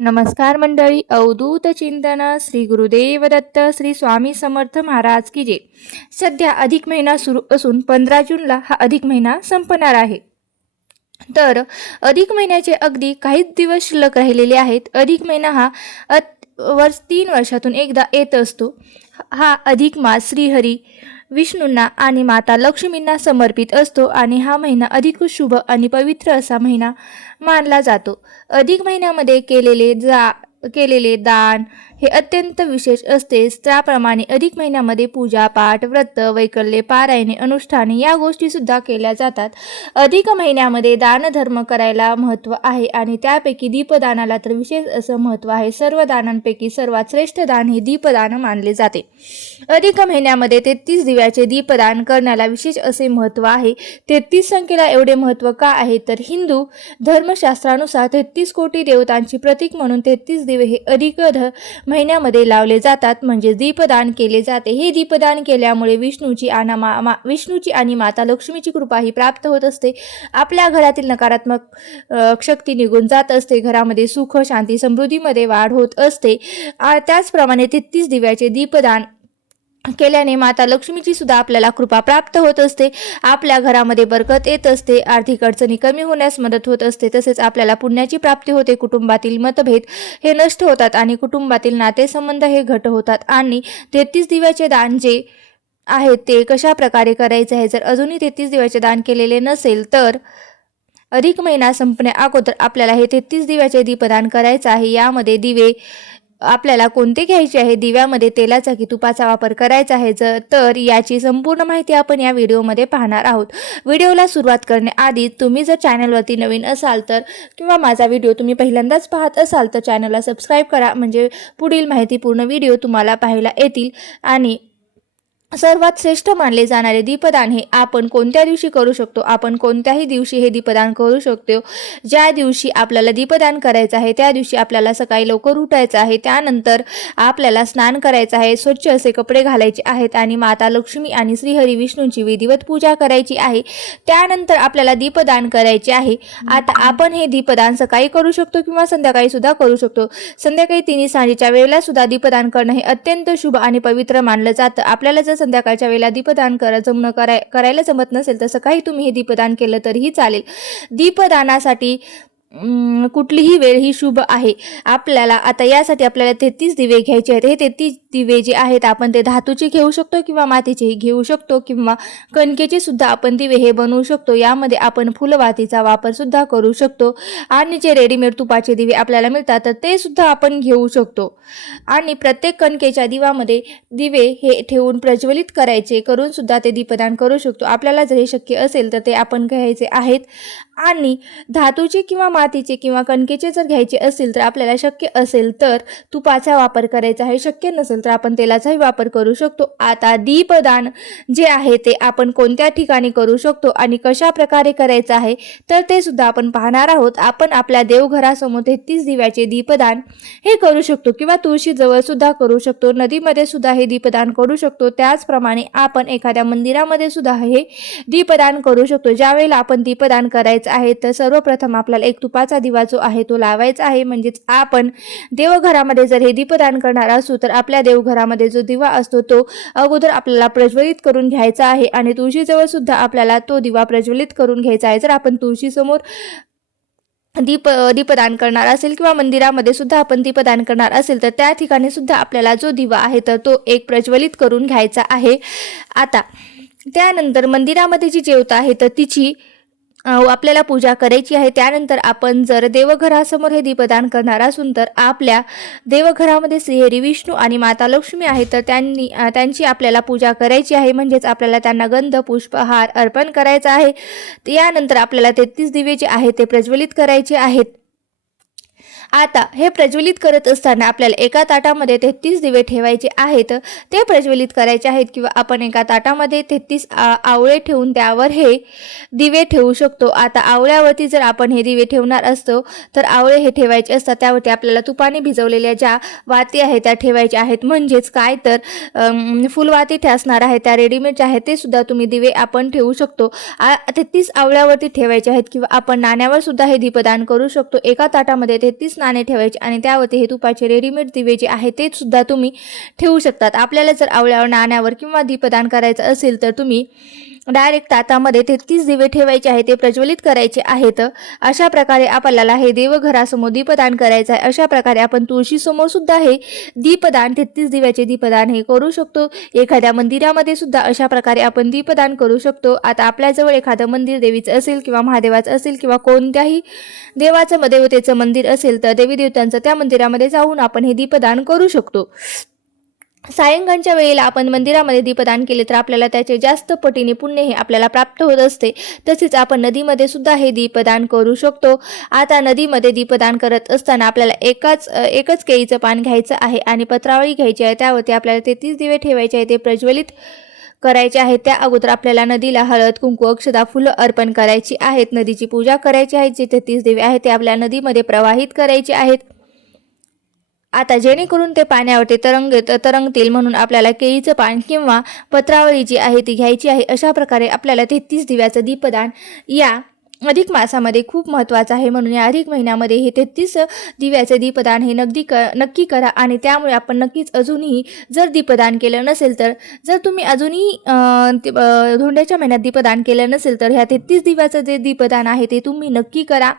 नमस्कार मंडळी. अवधूत चिंतन श्री गुरुदेव दत्त श्री स्वामी समर्थ महाराज की जय. सध्या अधिक महिना सुरू असून 15 जूनला हा अधिक महिना संपणार आहे. तर अधिक महिन्याचे अगदी काही दिवस शिल्लक राहिलेले आहेत. अधिक महिना हा 3 वर्षातून एकदा येत असतो. हा अधिक मास श्रीहरी विष्णूंना आणि माता लक्ष्मींना समर्पित असतो आणि हा महिना अधिक शुभ आणि पवित्र असा महिना मानला जातो. अधिक महिन्यामध्ये केलेले दान हे अत्यंत विशेष असते. त्याप्रमाणे अधिक महिन्यामध्ये पूजा पाठ, व्रत, वैकल्ये, पारायणे, अनुष्ठाने या गोष्टी सुद्धा केल्या जातात. अधिक महिन्यामध्ये दानधर्म करायला महत्त्व आहे आणि त्यापैकी दीपदानाला तर विशेष असं महत्त्व आहे. सर्व दानांपैकी सर्वात श्रेष्ठ दान हे दीपदान मानले जाते. अधिक महिन्यामध्ये 33 दिव्याचे दीपदान करण्याला विशेष असे महत्त्व आहे. 33 संख्येला एवढे महत्त्व का आहे तर हिंदू धर्मशास्त्रानुसार 33 कोटी देवतांची प्रतीक म्हणून 33 दिवे हे अधिक महिन्यामध्ये लावले जातात, म्हणजे दीपदान केले जाते. हे दीपदान केल्यामुळे विष्णूची आणि माता लक्ष्मीची कृपा ही प्राप्त होत असते. आपल्या घरातील नकारात्मक शक्ती निघून जात असते. घरामध्ये सुख, शांती, समृद्धीमध्ये वाढ होत असते. त्याचप्रमाणे 33 दिव्याचे दीपदान केल्याने माता लक्ष्मीची सुद्धा आपल्याला कृपा प्राप्त होत असते. आपल्या घरामध्ये बरकत येत असते. आर्थिक अडचणी कमी होण्यास मदत होत असते. तसेच आपल्याला पुण्याची प्राप्ती होते. कुटुंबातील मतभेद हे नष्ट होतात आणि कुटुंबातील नातेसंबंध हे घट होतात. आणि 33 दिव्याचे दान जे आहे ते कशा प्रकारे करायचे आहे, जर अजूनही 33 दिव्याचे दान केलेले नसेल तर अधिक महिना संपण्या अगोदर आपल्याला हे 33 दिव्याचे दीपदान करायचं आहे. यामध्ये दिवे आपल्याला कोणते घ्यायचे आहे, दिव्यामध्ये तेलाचा की तुपाचा वापर करायचा आहे तर याची संपूर्ण माहिती आपण या व्हिडिओमध्ये पाहणार आहोत. व्हिडिओला सुरुवात करण्याआधी तुम्ही जर चॅनलवरती नवीन असाल तर किंवा माझा व्हिडिओ तुम्ही पहिल्यांदाच पाहत असाल तर चॅनलला सबस्क्राईब करा, म्हणजे पुढील माहितीपूर्ण व्हिडिओ तुम्हाला पाहायला येतील. आणि सर्वात श्रेष्ठ मानले जाणारे दीपदान हे आपण कोणत्या दिवशी करू शकतो? आपण कोणत्याही दिवशी हे दीपदान करू शकतो. ज्या दिवशी आपल्याला दीपदान करायचं आहे त्या दिवशी आपल्याला सकाळी लवकर उठायचं आहे. त्यानंतर आपल्याला स्नान करायचं आहे, स्वच्छ असे कपडे घालायचे आहेत आणि माता लक्ष्मी आणि श्रीहरी विष्णूंची विधिवत पूजा करायची आहे. त्यानंतर आपल्याला दीपदान करायचे आहे. आता आपण हे दीपदान सकाळी करू शकतो किंवा संध्याकाळी सुद्धा करू शकतो. संध्याकाळी 3 सांजेच्या वेळेला सुद्धा दीपदान करणं हे अत्यंत शुभ आणि पवित्र मानलं जातं. आपल्याला जर संध्याकाळच्या वेळेला दीपदान करायला जमत नसेल तर सकाळी तुम्ही हे दीपदान केलं तरीही चालेल. दीपदानासाठी कुठलीही वेळ ही शुभ आहे. आपल्याला आता यासाठी आपल्याला 33 दिवे घ्यायचे आहेत. हे 33 दिवे जे आहेत आपण ते धातूचे घेऊ शकतो किंवा मातीचेही घेऊ शकतो किंवा कणकेचे सुद्धा आपण दिवे हे बनवू शकतो. यामध्ये आपण फुलवातीचा वापर सुद्धा करू शकतो आणि जे रेडीमेड तुपाचे दिवे आपल्याला मिळतात तर ते सुद्धा आपण घेऊ शकतो. आणि प्रत्येक कणकेच्या दिव्यामध्ये दिवे हे ठेवून प्रज्वलित करून सुद्धा ते दीपदान करू शकतो. आपल्याला जर हे शक्य असेल तर ते आपण घ्यायचे आहेत. आणि धातूचे किंवा मातीचे किंवा कणकेचे जर घ्यायचे असेल तर आपल्याला शक्य असेल तर तुपाचा वापर करायचा आहे. शक्य नसेल तर आपण तेलाचाही वापर करू शकतो. आता दीपदान जे आहे ते आपण कोणत्या ठिकाणी करू शकतो आणि कशा प्रकारे करायचं आहे तर ते सुद्धा आपण पाहणार आहोत. आपण आपल्या देवघरासमोर 33 दिव्याचे दीपदान हे करू शकतो किंवा तुळशीजवळ सुद्धा करू शकतो. नदीमध्ये सुद्धा हे दीपदान करू शकतो. त्याचप्रमाणे आपण एखाद्या मंदिरामध्ये सुद्धा हे दीपदान करू शकतो. ज्यावेळेला आपण दीपदान करायचं आहे तर सर्वप्रथम आपल्याला एक तुपाचा दिवा जो आहे तो लावायचा आहे. म्हणजेच आपण देवघरामध्ये जर हे दीपदान करणार असू तर आपल्या देवघरामध्ये जो दिवा असतो तो अगोदर आपल्याला प्रज्वलित करून घ्यायचा आहे आणि तुळशीजवळ सुद्धा आपल्याला तो दिवा प्रज्वलित करून घ्यायचा आहे. जर आपण तुळशीसमोर दीपदान करणार असेल किंवा मंदिरामध्ये सुद्धा आपण दीपदान करणार असेल तर त्या ठिकाणी सुद्धा आपल्याला जो दिवा आहे तर तो एक प्रज्वलित करून घ्यायचा आहे. आता त्यानंतर मंदिरामध्ये जी ज्योत आहे तर तिची आपल्याला पूजा करायची आहे. त्यानंतर आपण जर देवघरासमोर हे दीपदान करणार असून तर आपल्या देवघरामध्ये श्रीहरी विष्णू आणि माता लक्ष्मी आहे तर त्यांची आपल्याला पूजा करायची आहे. म्हणजेच आपल्याला त्यांना गंध, पुष्प, हार अर्पण करायचा आहे. यानंतर आपल्याला 33 दिवे जे आहेत ते प्रज्वलित करायचे आहेत. आता हे प्रज्वलित करत असताना आपल्याला एका ताटामध्ये 33 दिवे ठेवायचे आहेत. ते प्रज्वलित करायचे आहेत किंवा आपण एका ताटामध्ये 33 आवळे ठेवून त्यावर हे दिवे ठेवू शकतो. आता आवळ्यावरती जर आपण हे दिवे ठेवणार असतो तर आवळे हे ठेवायचे असतात. त्यावरती आपल्याला तुपाने भिजवलेल्या ज्या वाती आहेत त्या ठेवायच्या आहेत. म्हणजेच काय तर फुलवाती असणार आहे त्या रेडीमेड आहेत ते सुद्धा तुम्ही दिवे आपण ठेवू शकतो. 33 आवळ्यावरती ठेवायचे आहेत किंवा आपण नाण्यावर सुद्धा हे दीपदान करू शकतो. एका ताटामध्ये 33 30 नाणे ठेवायचे आणि त्यावरती हे तुपाचे रेडीमेड दिवे जे आहे ते सुद्धा तुम्ही ठेवू शकतात. आपल्याला जर आवळ्यावर नाण्यावर किंवा दीपदान करायचं असेल तर तुम्ही डायरेक्ट ताटामध्ये 33 दिवे ठेवायचे आहे, ते प्रज्वलित करायचे आहेत. अशा प्रकारे आपल्याला हे देवघरासमोर दीपदान करायचं आहे. अशा प्रकारे आपण तुळशीसमोर सुद्धा हे दीपदान 33 दिव्याचे दीपदान हे करू शकतो. एखाद्या मंदिरामध्ये सुद्धा अशा प्रकारे आपण दीपदान करू शकतो. आता आपल्याजवळ एखादं मंदिर देवीचं असेल किंवा महादेवाचं असेल किंवा कोणत्याही देवाचं देवतेचं मंदिर असेल तर देवी देवतांचं त्या मंदिरामध्ये जाऊन आपण हे दीपदान करू शकतो. सायंकाळच्या वेळेला आपण मंदिरामध्ये दीपदान केले तर आपल्याला त्याचे जास्त पटीने पुण्य हे आपल्याला प्राप्त होत असते. तसेच आपण नदीमध्ये सुद्धा हे दीपदान करू शकतो. आता नदीमध्ये दीपदान करत असताना आपल्याला एकच केळीचं पान घ्यायचं आहे आणि पत्रावळी घ्यायची आहे. त्यावरती आपल्याला 33 दिवे ठेवायचे आहे, ते प्रज्वलित करायचे आहे. त्या अगोदर आपल्याला नदीला हळद, कुंकू, अक्षता, फुलं अर्पण करायची आहेत. नदीची पूजा करायची आहे. जे 33 दिवे आहेत ते आपल्या नदीमध्ये प्रवाहित करायचे आहेत. आता जेणेकरून ते पाण्यावरती तरंगतील म्हणून आपल्याला केळीचं पान किंवा पत्रावळी जी आहे ती घ्यायची आहे. अशा प्रकारे आपल्याला 33 दिव्याचं दीपदान या अधिक मासामध्ये खूप महत्त्वाचं आहे. म्हणून या अधिक महिन्यामध्ये हे 33 दिव्याचे दीपदान हे नक्की करा. आणि त्यामुळे आपण नक्कीच अजूनही जर दीपदान केलं नसेल तर, जर तुम्ही अजूनही धोंड्याच्या महिन्यात दीपदान केलं नसेल तर ह्या 33 दिव्याचं जे दीपदान आहे ते तुम्ही नक्की करा.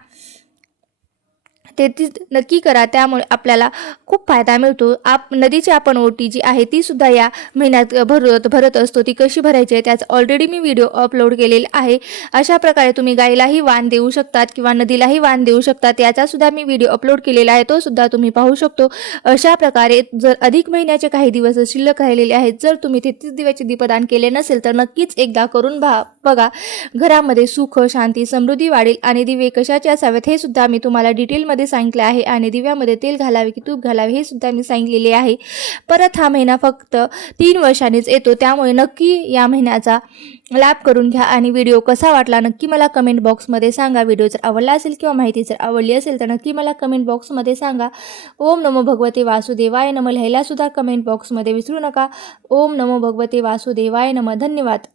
ते नक्की करा. त्यामुळे आपल्याला खूप फायदा मिळतो. नदीची आपण ओटी जी आहे ती सुद्धा या महिन्यात भरत असतो. ती कशी भरायची आहे त्याचा ऑलरेडी मी व्हिडिओ अपलोड केलेला आहे. अशा प्रकारे तुम्ही गाईलाही वाण देऊ शकतात किंवा नदीलाही वाण देऊ शकतात. याचा सुद्धा मी व्हिडिओ अपलोड केलेला आहे, तो सुद्धा तुम्ही पाहू शकतो. अशा प्रकारे जर अधिक महिन्याचे काही दिवस शिल्लक राहिलेले आहेत, जर तुम्ही 33 दिव्याचे दीपदान केले नसेल तर नक्कीच एकदा करून बघा. घरामध्ये सुख, शांती, समृद्धी वाढेल. आणि दिवे कशाचे असावेत हे सुद्धा मी तुम्हाला डिटेलमध्ये सांगितले आहे. आणि दिव्यामध्ये तेल घालावे की तूप घालावे हे सुद्धा मी सांगितलेले आहे. परत हा महिना फक्त 3 वर्षांनीच येतो, त्यामुळे नक्की या महिन्याचा लाभ करून घ्या. आणि व्हिडिओ कसा वाटला नक्की मला कमेंट बॉक्समध्ये सांगा. व्हिडिओ जर आवडला असेल किंवा माहिती जर आवडली असेल तर नक्की मला कमेंट बॉक्समध्ये सांगा. ओम नमो भगवते वासुदेवाय नमः लिहायला सुद्धा कमेंट बॉक्समध्ये विसरू नका. ओम नमो भगवते वासुदेवाय नमः. धन्यवाद.